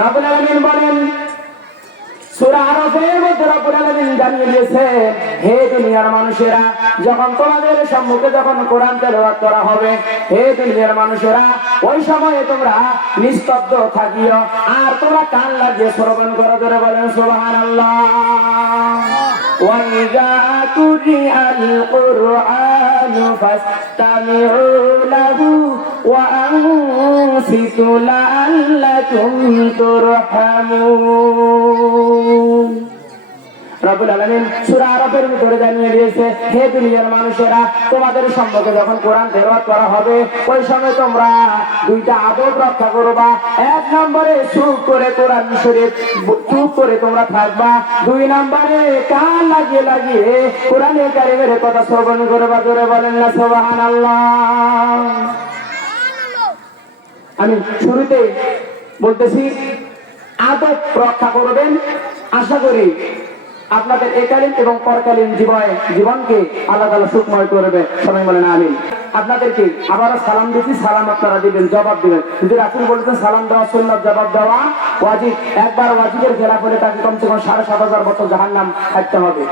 রব্বুল আলামিন বলেন সূরা আরাফের মধ্যে রব্বুল আলামিন জানিয়ে দিয়েছে, হে দুনিয়ার মানুষেরা, যখন তোমাদের সম্মুখে যখন কোরআন তেলাওয়াত করা হবে, হে দুনিয়ার মানুষেরা, ওই সময়ে তোমরা নিস্তব্ধ থাকিও আর তোমরা কান লাগিয়ে শ্রবণ করো। ধরে বলেন সুবহানাল্লাহ। ওয়া ইযা কুরিআল কুরআনু ফাসতামিউ লাহু ওয়া আনসিতু লাআল্লাকুম তুরহামুন। রব্বুল আলামিন সূরা আরাফের ভিতরে জানিয়ে দিয়েছে, হে দুনিয়ার মানুষেরা, তোমাদের সম্মুখে যখন কোরআন তেলাওয়াত করা হবে, ওই সময় তোমরা দুইটা আদব রক্ষা করবা। এক নম্বরে চুপ করে কোরআন শরীফ চুপ করে তোমরা থাকবা। দুই নম্বরে কান লাগিয়ে লাগিয়ে কোরআনে কারিমের কথা শ্রবণ করবা। জোরে বলেন না সুবহানাল্লাহ। আমি শুরুতে বলতেছি আদব রক্ষা করবেন। আশা করি আপনাদের একালীন এবং পরকালীন জীবনকে আল্লাহ তাআলা সুখময় করবে। সবাই বলেন আমিন। আপনাদেরকে আবারও সালাম দিচ্ছি, সালাম আপনারা দিবেন, জবাব দিবেন। যদি রাসূল বলেছেন সালাম দেওয়া সুন্নাত, জবাব দেওয়া ওয়াজিব। একবার ওয়াজিবের খেলাফ হলে তাকে কমসে কম ৭,৫০০ বছর জাহান্নাম খাটতে হবে।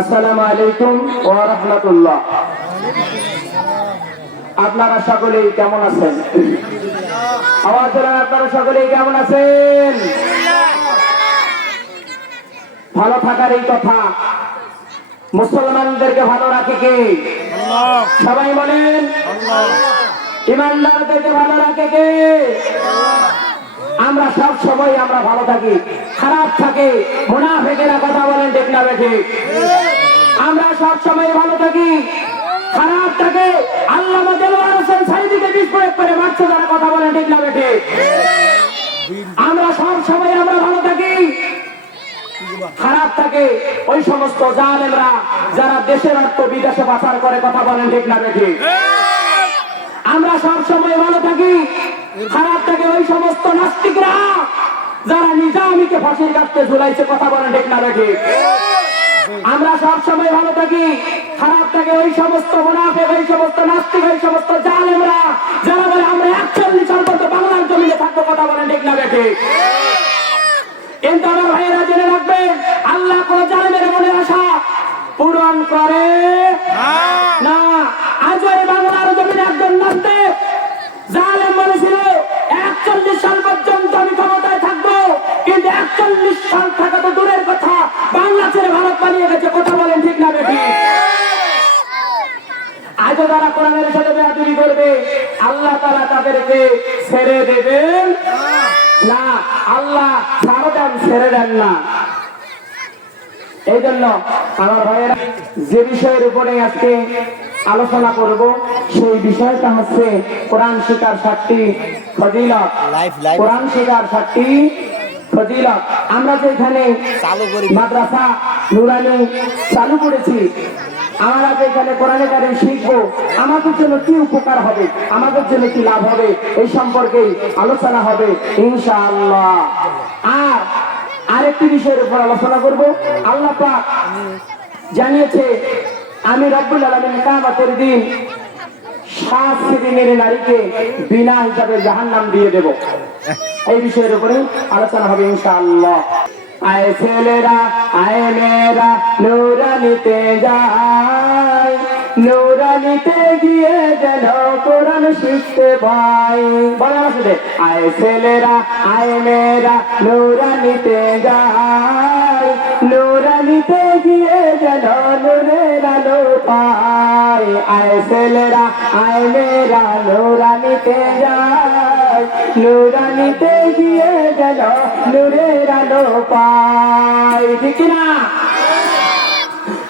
আসসালামু আলাইকুম ওয়া রাহমাতুল্লাহ। আপনারা সকলেই কেমন আছেন? আওয়াজ দেন, আপনারা সকলেই কেমন আছেন? ভালো থাকার এই কথা মুসলমানদেরকে ভালো রাখে কে? সবাই বলেন। ইমানদারদেরকে ভালো রাখে কে? আমরা সব সময় আমরা ভালো থাকি, খারাপ থাকে মুনাফিকেরা। কথা বলেন ঠিক না ঠিক? আমরা সব সময় ভালো থাকি, খারাপ থাকে আল্লামা দেলোয়ার হোসেন সাইদিকে বিষ প্রয়োগ করে মারছে যারা। কথা বলেন ঠিক না ঠিক? আমরা সব সময় আমরা ভালো থাকি, খারাপ থাকে ওই সমস্ত জালেমরা যারা দেশের অর্থ বিদেশে পাচার করে। কথা বলেন ঠিক না ঠিক? আমরা সব সময় ভালো থাকি, খারাপ থাকে ওই সমস্ত নাস্তিকরা যারা নিজামীকে ফাঁসির কাস্তে ঝুলাইছে। কথা বলেন ঠিক না ঠিক? আমরা সব সময় ভালো থাকি, খারাপ থাকে ওই সমস্ত মুনাফিক, ওই সমস্ত নাস্তিক, ওই সমস্ত জালেমরা যারা বলে আমরা ৪১ সাল পর্যন্ত বাংলার জমিনে থাকবো। কথা বলেন ঠিক না ঠিক? কিন্তু আমার ভাইয়েরা জেনে রাখবেন, আল্লাহ কোন জালেমের মনের আশা পূরণ করে না। আজের বাংলার জমিনে একজন নাস্তিক জালেম বলেছিল ৪১ সাল পর্যন্ত আমি ক্ষমতায় থাকবো, কিন্তু ৪১ সাল থাকা তো দূরের কথা, বাংলা ছেড়ে ভারত পালিয়ে গেছে। কথা বলেন ঠিক না বেশি? আজও যারা কোরআনের সাথে বেয়াদবি করবে, আল্লাহ তাআলা তাদেরকে ছেড়ে দেবেন না। আল্লাহ ছেড়ে দেন না। এই জন্য আমার ভাইয়েরা, যে বিষয়ের উপরে আজকে আলোচনা করব সেই বিষয়টা হচ্ছে কোরআন শিক্ষার ৭টি ফজিলত। কোরআন শিক্ষার ৭টি ফজিলত। আমরা যে এখানে মাদ্রাসা নুরানি চালু করেছি, আমরা যে এখানে কোরআনে কারিম শিখবো, আমাদের জন্য কি উপকার হবে, আমাদের জন্য কি লাভ হবে, এই সম্পর্কে আলোচনা হবে ইনশাআল্লাহ। আর আরেকটি বিষয়ের উপর আলোচনা করব। আল্লাহ পাক জানিয়েছে, আমি রব্বুল আলামিন কিয়ামতের দিন ৭ শ্রেণীর নারীকে বিনা হিসাবে জাহান্নাম দিয়ে দেব। এই বিষয়ের উপরে আলোচনা হবে ইনশাআল্লাহ। আয় ছেলেরা, আয় মেয়েরা, নুরানিতে যায়, নুরানিতে গিয়ে যেন কোরআন শিখতে পাই। বলেন আসলে, আয় ছেলেরা, আয় মেয়েরা, নুরানিতে যায়, নুরানিতে গিয়ে যেন নূরের আলো পাই। আয় ছেলেরা, আয় মেয়েরা, নুরানিতে যায়, নুরানিতে গিয়ে যেন নূরের আলো পাই। ঠিক না?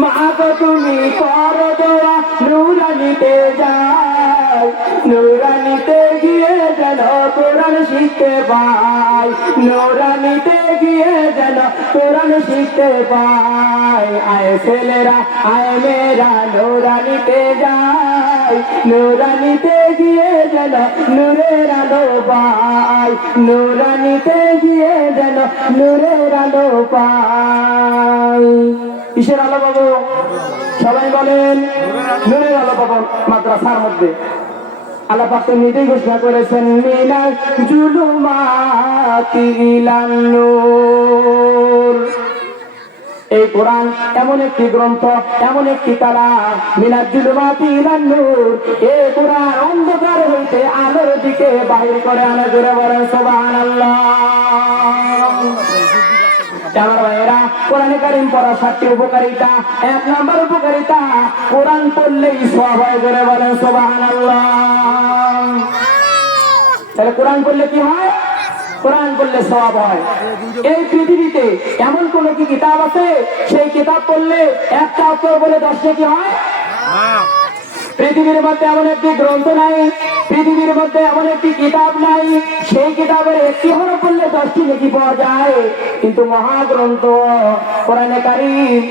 মা গো তুমি করো দোয়া, নুরানিতে যাই, নুরানিতে গিয়ে যেন কোরআন শিখতে পাই, নুরানিতে গিয়ে যেন কোরআন শিখতে পাই। আয় ছেলেরা, আয় মেয়েরা, নুরানিতে যাই, নুরানিতে গিয়ে যেন নূরের আলো পাই, নুরানিতে গিয়ে যেন নূরের আলো পাই। কিসের আলো পাবো? সবাই বলেন, নূরের আলো পাবো মাদ্রাসার মধ্যে। আল্লাহ পাক তো নিজেই ঘোষণা করেছেন মিনাল জুলুমাতি ইলান নূর। এই কোরআন এমন একটি গ্রন্থ, এমন একটি কালাম, মিনাল জুলুমাতি ইলান নূর। এই কোরআন অন্ধকার হইতে আলোর দিকে বাহির করে আনে। জোরে বলেন সুবহানাল্লাহ। আমার ভাইয়েরা, কোরআনে কারীম পড়া 7টি উপকারিতা। 1 নাম্বার উপকারিতা, কোরআন পড়লেই সওয়াব হয়। জোরে বলেন সুবহানাল্লাহ। তাহলে কোরআন পড়লে কি হয়? কোরআন পড়লে সওয়াব হয়। এই পৃথিবীতে এমন কোন কি কিতাব আছে সেই কিতাব পড়লে একটা অক্ষর বলে 10 কি হয়? পৃথিবীর মধ্যে এমন একটি গ্রন্থ নাই, পৃথিবীর মধ্যে এমন একটি কিতাব নাই সেই কিতাবের একটি হরফ পড়লে 10টি নেকি পাওয়া যায়। কিন্তু মহাগ্রন্থ কোরআনে কারীম,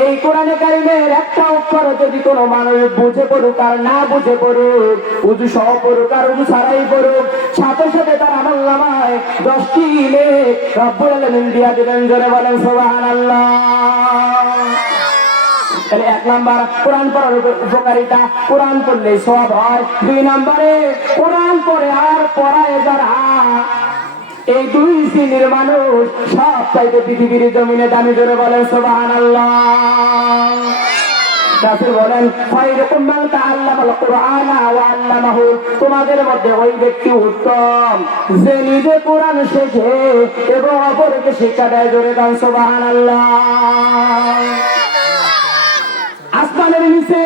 এই কোরআনে কারীমের একটা অক্ষর যদি কোনো মানুষ বুঝে পড়ুক আর না বুঝে পড়ুক, উযু সহ পড়ুক আর উযু ছাড়াই পড়ুক, সাথে সাথে তার আমলনামায় 10টি নেক রব্বুল আলামিন দিয়া দিবেন। জোরে বলেন সুবহানাল্লাহ। তাহলে 1 নাম্বার কোরআন পড়ার উপকারিতা, কোরআন পড়লে সওয়াব হয়। 2 নম্বরে কোরআন পড়ে আর পড়ায় যারা, এই 2 শ্রেণীর মানুষ সব চাইতে পৃথিবীর জমিনে দামি। জোরে বলেন সুবহানাল্লাহ। রাসূল বলেন খায়রুকুম মান তাআল্লামাল কুরআনা ওয়া আল্লামাহু। তোমাদের মধ্যে ওই ব্যক্তি উত্তম যে নিজে কোরআন শেখে এবং অপরকে শিক্ষা দেয়। জোরে বলেন সুবহানাল্লাহ। আসমানের নিচে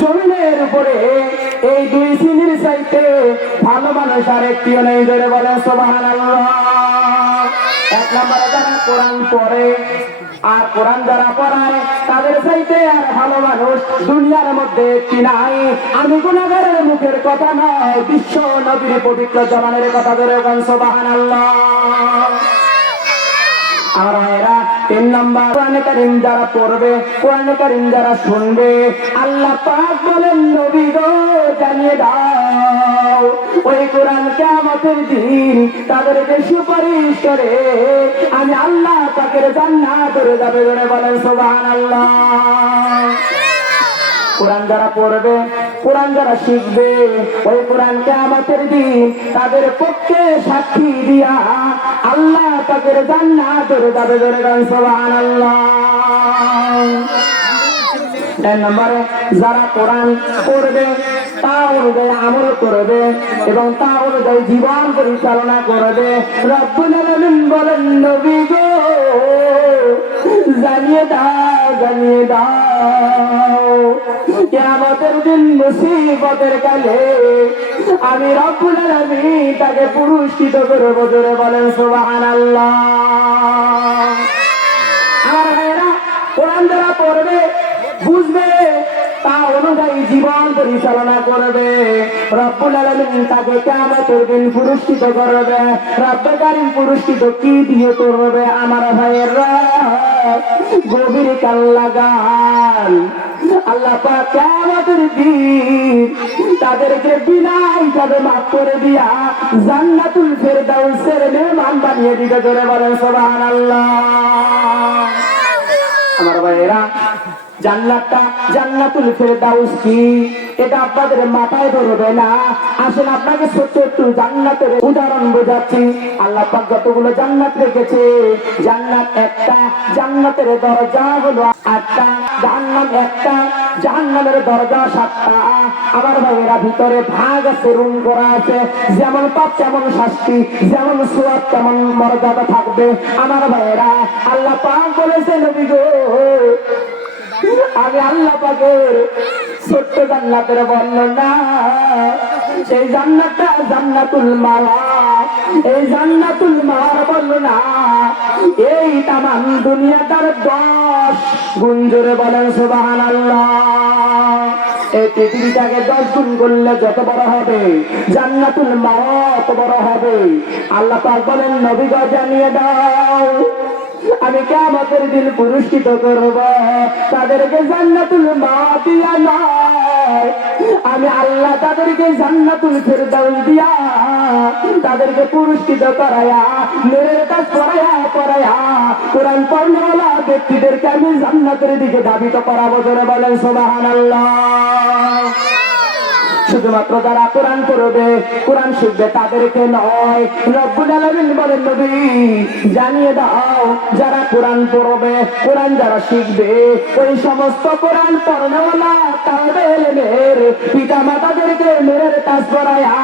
জমিনের উপরে এই 2 শ্রেণীর চাইতে ভালো মানুষ আর একটিও নেই। জোরে বলেন সুবহানাল্লাহ। 1 নম্বরে যারা কোরআন পড়ে আর কোরআন যারা পড়ায় তাদের চাইতে আর ভালো মানুষ দুনিয়ার মধ্যে একটি নাই। আমি গুনাহগারের মুখের কথা নয়, বিশ্ব নবীর পবিত্র জবানের কথা। জোরে বলেন সুবহানাল্লাহ। আর এরা 3 নম্বর কোরআনে কারীম যারা পড়বে, কোরআনে কারীম যারা শুনবে, আল্লাহ পাক বলেন নবী গো জানিয়ে দাও ওই কোরআন কিয়ামতের দিন তাদেরকে সুপারিশ করে আমি আল্লাহ পাকের জান্নাতে যাবে। জোরে বলেন সুবহানাল্লাহ। কোরআন যারা পড়বে, কোরআন যারা শিখবে, ওই কোরআন কিয়ামতের দিন তাদের পক্ষে সাক্ষী দিয়া আল্লাহ তাদের জান্নাতে যাবে। জোরে বলেন সুবহানাল্লাহ। 4 নম্বরে যারা কোরআন পড়বে, তা অনুযায়ী আমল করবে এবং তা অনুযায়ী জীবন পরিচালনা করবে, রব্বুল আলামিন বলেন নবী গো জানিয়ে দাও, জানিয়ে দাও কিয়ামতের দিন মুসিবতের কালে আমি রব্বুল আলামিন তাকে পুরস্কৃত করব। জোরে বলেন সুবহানাল্লাহ। আমার ভাইরা, কোরআন যারা পড়বে, বুঝবে, তা অনুযায়ী জীবন পরিচালনা করবে, রব্বুল আলামিন তাকে কিয়ামতের দিন পুরস্কৃত করবে। রব্বুল কারীম পুরস্কৃত কি দিয়ে করবে? আমার ভাইয়েরা গভীর কান লাগান। আল্লাহ পাক কিয়ামতের দিন তাদেরকে বিনা হিসাবে মাফ করে দিয়া জান্নাতুল ফেরদাউসের মেহমান বানিয়ে দিবে। জোরে বলেন সুবহানাল্লাহ। আমার ভাইয়েরা, জান্নাতটা, জান্নাতুল ফেরদাউস কি এটা আপনাদের মাথায় ধরবে না। আসেন আপনাকে ছোট্ট একটু জান্নাতের উদাহরণ বোঝাচ্ছি। আল্লাহ পাক যতগুলো জান্নাত রেখেছে, জান্নাত একটা, জান্নাতের দরজা হলো 8টা, জাহান্নাম একটা, জাহান্নামের দরজা 7টা। আমার ভাইয়েরা, ভিতরে ভাগ আছে, রুম করা আছে, যেমন পাপ তেমন শাস্তি, যেমন সওয়াব তেমন মর্যাদা থাকবে। আমার ভাইয়েরা, আল্লাহ পাক বলেছে নবী গো আমি আল্লাহ পাকের ছোট্ট জান্নাতের বর্ণনা, সেই জান্নাতটা জান্নাতুল মাওয়া, এই জান্নাতুল মাওয়ার বর্ণনা এই তামাম দুনিয়াটার 10 গুণ। জোরে বলেন সুবহানাল্লাহ। এই পৃথিবীটাকে 10 গুণ করলে যত বড় হবে, জান্নাতুল মাওয়া তত বড় হবে। আল্লাহ পাক বলেন নবী গো জানিয়ে দাও আমি কিয়ামতের দিন পুরস্কৃত করব তাদেরকে জান্নাতুল মাওয়া দিয়া নয়, আমি আল্লাহ তাদেরকে জান্নাতুল ফেরদাউস দিয়া তাদেরকে পুরস্কৃত করায়া, নূরের কাজ পড়ায়া কোরআন পড়নেওয়ালা ব্যক্তিদেরকে আমি জান্নাতের দিকে ধাবিত করাবো। জোরে বলেন সুবহানাল্লাহ। শুধুমাত্র যারা কোরআন পড়বে, কোরআন শিখবে তাদেরকে নয়। রব্বুল আলামিন বলেন, নবী জানিয়ে দাও, যারা কোরআন পড়বে, কোরআন যারা শিখবে, ওই সমস্ত কোরআন পড়নেওয়ালা তাদের পিতা মাতাদেরকে মেয়ের কাজ করায়া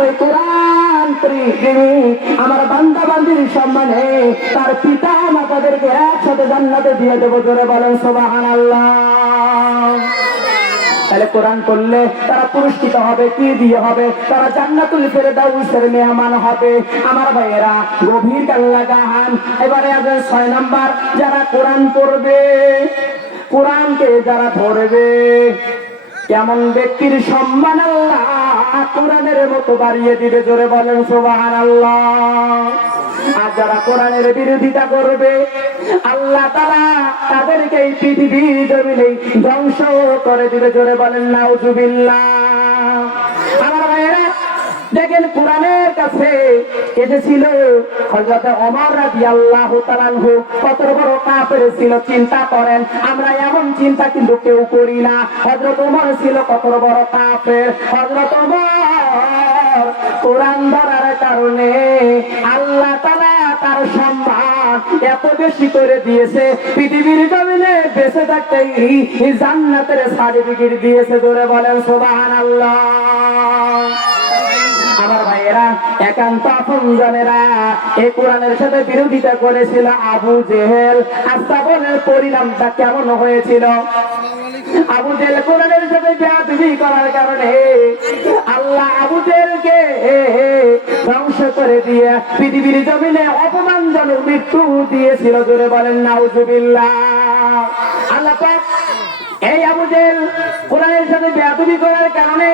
ওই কোরআন প্রেমী আমার বান্দা বান্দির সম্মানে তার পিতা মাতাদেরকে একসাথে জান্নাতে দিয়ে দেবো। জোরে বলেন সুবহানাল্লাহ। তাহলে কোরআন পড়লে তারা পুরস্কৃত হবে, কি দিয়ে হবে? তারা জান্নাতুল ফেরদাউসের মেহমান হবে। আমার ভাইয়েরা গভীর কান লাগান। এবারে আসেন 6 নাম্বার, যারা কোরআন পড়বে, কোরআনকে যারা ধরবে, কেমন ব্যক্তির সম্মান আল্লাহ কোরআনের মতো বাড়িয়ে দিবে। জোরে বলেন সুবহানাল্লাহ। আর যারা কোরআনের বিরোধিতা করবে, আল্লাহ তাআলা তাদেরকে এই পৃথিবীর জমিনে ধ্বংস করে দিবে। জোরে বলেন নাউজুবিল্লাহ। আমার ভাইয়েরা দেখেন, কোরআনের কাছে এসেছিল হযরত ওমর রাদিয়াল্লাহু তাআলা আনহু, কত বড় কাফের ছিল চিন্তা করেন। আমরা এমন চিন্তা কিন্তু কেউ করি না। হযরত ওমর ছিল কত বড় কাফের। হযরত ওমর কোরআন ধরার কারণে আল্লাহ তাআলা তার সম্মান এত বেশি করে দিয়েছে, পৃথিবীর জমিনে বেঁচে থাকতেই জান্নাতের সার্টিফিকেট দিয়েছে। ধরে বলেন সুবহানাল্লাহ। আমার ভাইয়েরা একান্ত আপনজনেরা এই কোরআনের সাথে বিরোধিতা করেছিল আবু জেহেল। আচ্ছা বলেন পরিণামটা কেমন হয়েছিল? আবু জেহেল কোরআনের সাথে বেয়াদবি করার কারণে আল্লাহ আবু জেহেলকে ধ্বংস করে দিয়ে পৃথিবীর জমিনে অপমানজনক মৃত্যু দিয়েছিল। জোরে বলেন নাউজুবিল্লাহ। আল্লাহ পাক এই আবু জেহেল কোরআনের সাথে বেয়াদবি করার কারণে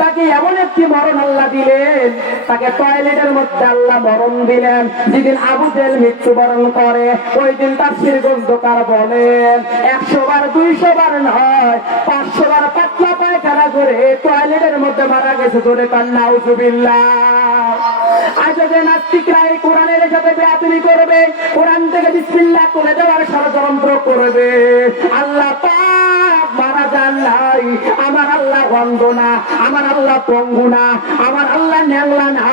তাকে এমন একটি মরণ আল্লাহ দিলেন, তাকে টয়লেটের মধ্যে আল্লাহ মরণ দিলেন। যেদিন আবু জেহেল মৃত্যুবরণ করে, ওই দিন তার শিরগঞ্জকার বলেন 100 বার 200 বার নয়, 500 বার পাতলা পায়খানা করে টয়লেটের মধ্যে মারা গেছে। ধরে কান নাউজুবিল্লাহ। আজ যে নাস্তিকরা এই কোরআনের সাথে বেয়াদবি করবে, কোরআন থেকে বিসমিল্লাহ করে দেওয়ার ষড়যন্ত্র করবে, আল্লাহ পাক মারা যান নাই। আমার আল্লাহ অন্ধ না, আমার আল্লাহ পঙ্গু না, আমার আল্লাহ ন্যাংলা না,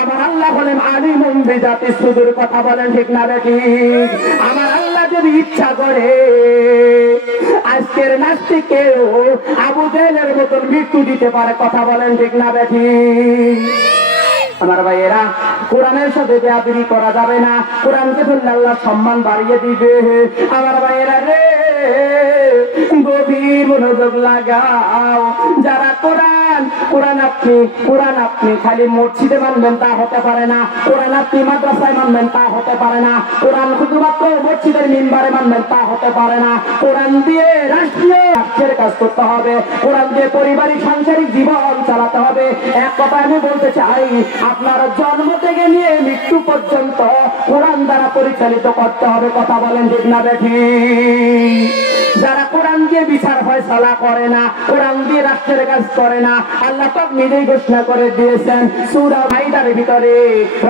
আমার আল্লাহ হলেন আলিমুন বিজাতিস সুদূর। কথা বলেন ঠিক না ঠিক? আমার আল্লাহ যদি ইচ্ছা করে আজকের নাস্তিককেও আবু জেহেলের মতন মৃত্যু দিতে পারে। কথা বলেন ঠিক না ঠিক? আমার ভাইয়েরা কোরআনের সাথে বেয়াদবি করা যাবে না। কোরআনকে ধরলে আল্লাহ সম্মান বাড়িয়ে দিবে। আমার ভাইয়েরা রে গভীর মনোযোগ লাগাও। যারা কোরআন আপনি খালি মসজিদে মানবেন তা হতে পারে না। কোরআন আপনি মাদ্রাসায় মানবেন তা হতে পারে না। কোরআন শুধুমাত্র মসজিদের মিম্বারে মানবেন তা হতে পারে না। কোরআন দিয়ে রাষ্ট্রের কাজ করতে হবে। কোরআন দিয়ে পারিবারিক সাংসারিক জীবন চালাতে হবে। এক কথা আমি বলতে চাই, আপনার জন্ম থেকে নিয়ে মৃত্যু পর্যন্ত কোরআন দ্বারা পরিচালিত করতে হবে। কথা বলেন ঠিক না ঠিক? যারা কোরআন দিয়ে বিচার ফয়সালা করে না, কোরআন দিয়ে রাষ্ট্রের কাজ করে না, আল্লাহ পাক নিজেই ঘোষণা করে দিয়েছেন সূরা মাইদার ভিতরে।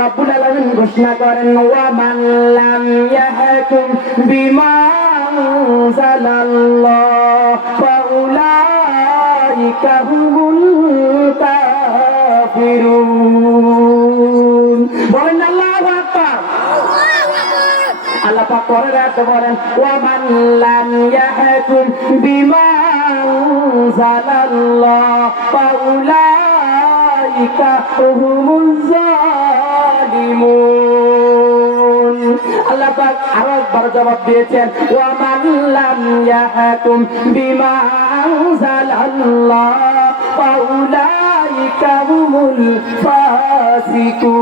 রব্বুল আলামিন ঘোষণা করেন, ওয়া মান লাম ইয়াহকুম বিমা আনজালাল্লাহ ফাউলাইকা হুমুল কাফিরুন। বলেন আল্লাহু আকবার। আল্লাহ পাক পরের আয়াতে বলেন, ওয়া মান লাম ইয়াহকুম বিমা আনজালাল্লাহ ফাউলাইকা হুমুজ জালিমুন। আল্লাহ পাক আরো একবার জবাব দিয়েছেন, ওয়া মান লাম ইয়াহকুম বিমা আনজালাল্লাহ ফাউলাইকা হুমুল ফাসিকুন।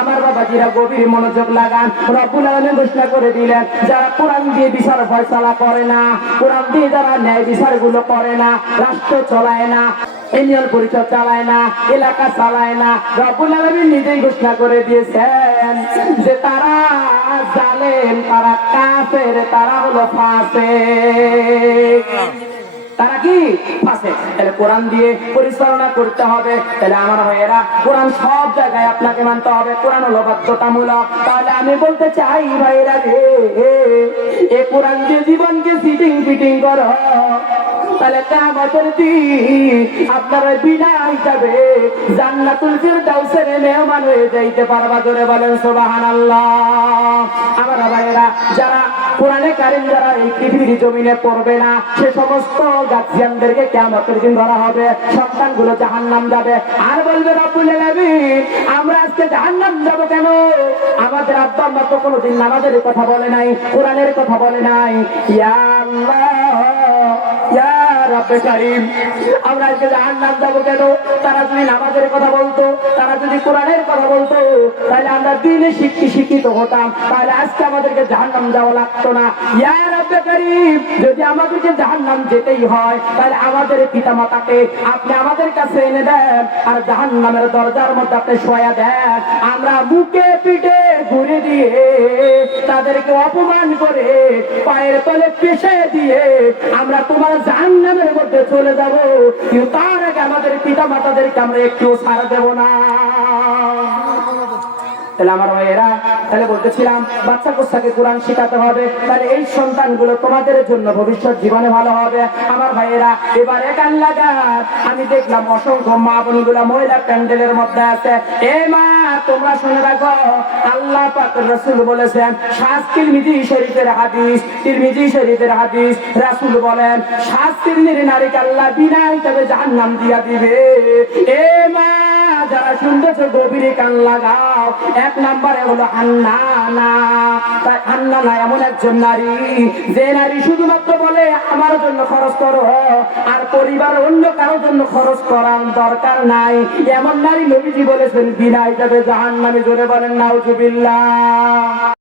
আমার বাবাজিরা গভীর মনোযোগ লাগান। রব্বুল আলামিন ঘোষণা করে দিলেন, যারা কোরআন দিয়ে বিচার ফয়সালা করে না, কোরআন দিয়ে যারা ন্যায় বিচারগুলো করে না, রাষ্ট্র চলায় না, ইউনিয়ন পরিষদ চালায় না, এলাকা চালায় না, রব্বুল আলামিন নিজেই ঘোষণা করে দিয়েছেন যে তারা জালেম, তারা কাফের, তারা হলো ফাসিক। তারা কি ফাসিক। তাহলে কোরআন দিয়ে পরিচালনা করতে হবে। তাহলে আমার ভাইয়েরা কোরআন সব জায়গায় আপনাকে মানতে হবে। কোরআন হলো বাধ্যতামূলক। তাহলে আমি বলতে চাই ভাইয়েরা রে, এ কোরআন দিয়ে জীবনকে সিটিং ফিটিং করো, তাহলে কিয়ামতের দিন আপনারা বিনা হিসাবে জান্নাতুল ফিরদাউসের মেহমান হয়ে যাইতে পারবা। জোরে বলেন সুবহানাল্লাহ। আমার ভাইয়েরা, যারা কোরআনে কারীম যারা এই পৃথিবীর জমিনে পড়বে না, সে সমস্ত গার্জিয়ানদেরকে কিয়ামতের দিন ধরা হবে, সন্তানগুলো জাহান্নাম যাবে। আর বলবে রব্বুল আলামিন, আমরা আজকে জাহান্নাম যাব কেন? আমাদের আব্বা আম্মা তো কোনোদিন নামাজের কথা বলে নাই, কোরআনের কথা বলে নাই। ইয়া আল্লাহ, ইয়া রব্বে কারীম, আমরা আজকে জাহান্নাম যাব কেন? তারা যদি নামাজের কথা বলতো, তারা যদি কোরআনের কথা বলতো, তাহলে আমরা দিনে শিক্ষিত হতাম, তাহলে আজকে আমাদেরকে জাহান্নাম যাওয়া লাগতো না। ইয়া রব্বে কারীম, যদি আমাদেরকে জাহান্নাম যেতেই হয়, তাহলে আমাদের পিতামাতাকে আপনি আমাদের কাছে এনে দেন, আর জাহান্নামের দরজার মধ্যে আপনি শোয়া দেন। আমরা বুকে পিঠে ঘুরে দিয়ে, তাদেরকে অপমান করে, পায়ের তলে পেশে দিয়ে আমরা তোমার জাহান্নামের মধ্যে চলে যাব। কিন্তু তার আগে আমাদের পিতামাতাদেরকে আমরা একটু ছাড় দেব না। তাহলে আমার ভাইয়েরা, তাহলে বলতেছিলাম বাচ্চা কোচ্চাকে কোরআন শেখাতে হবে, তাহলে এই সন্তানগুলো তোমাদের জন্য ভবিষ্যৎ জীবনে ভালো হবে। আমার ভাইয়েরা, এবারে কান লাগার আমি দেখলাম অসংখ্য মা বোনগুলা মহিলা প্যান্ডেলের মধ্যে আছে। এ মা, তোমরা শুনে রাখো, আল্লাহ পাক রাসূল বলেছেন, তিরমিজি শরীফের হাদিস, তিরমিজি শরীফের হাদিস, রাসূল বলেন, শাস্তির নারীকে আল্লাহ বিনা হিসাবে জাহান্নাম দিয়া দিবে। এ মা, যারা শুনতেছো গভীরে কান লাগাও। এক নম্বরে হলো হান্নানা। তাই হান্নানা এমন একজন নারী, যে নারী শুধুমাত্র বলে আমার জন্য খরচ করো, আর পরিবারের অন্য কারোর জন্য খরচ করার দরকার নাই, এমন নারী নবীজি বলেছেন বিনা হিসাবে জাহান্নামে। জোরে বলেন নাউজুবিল্লাহ।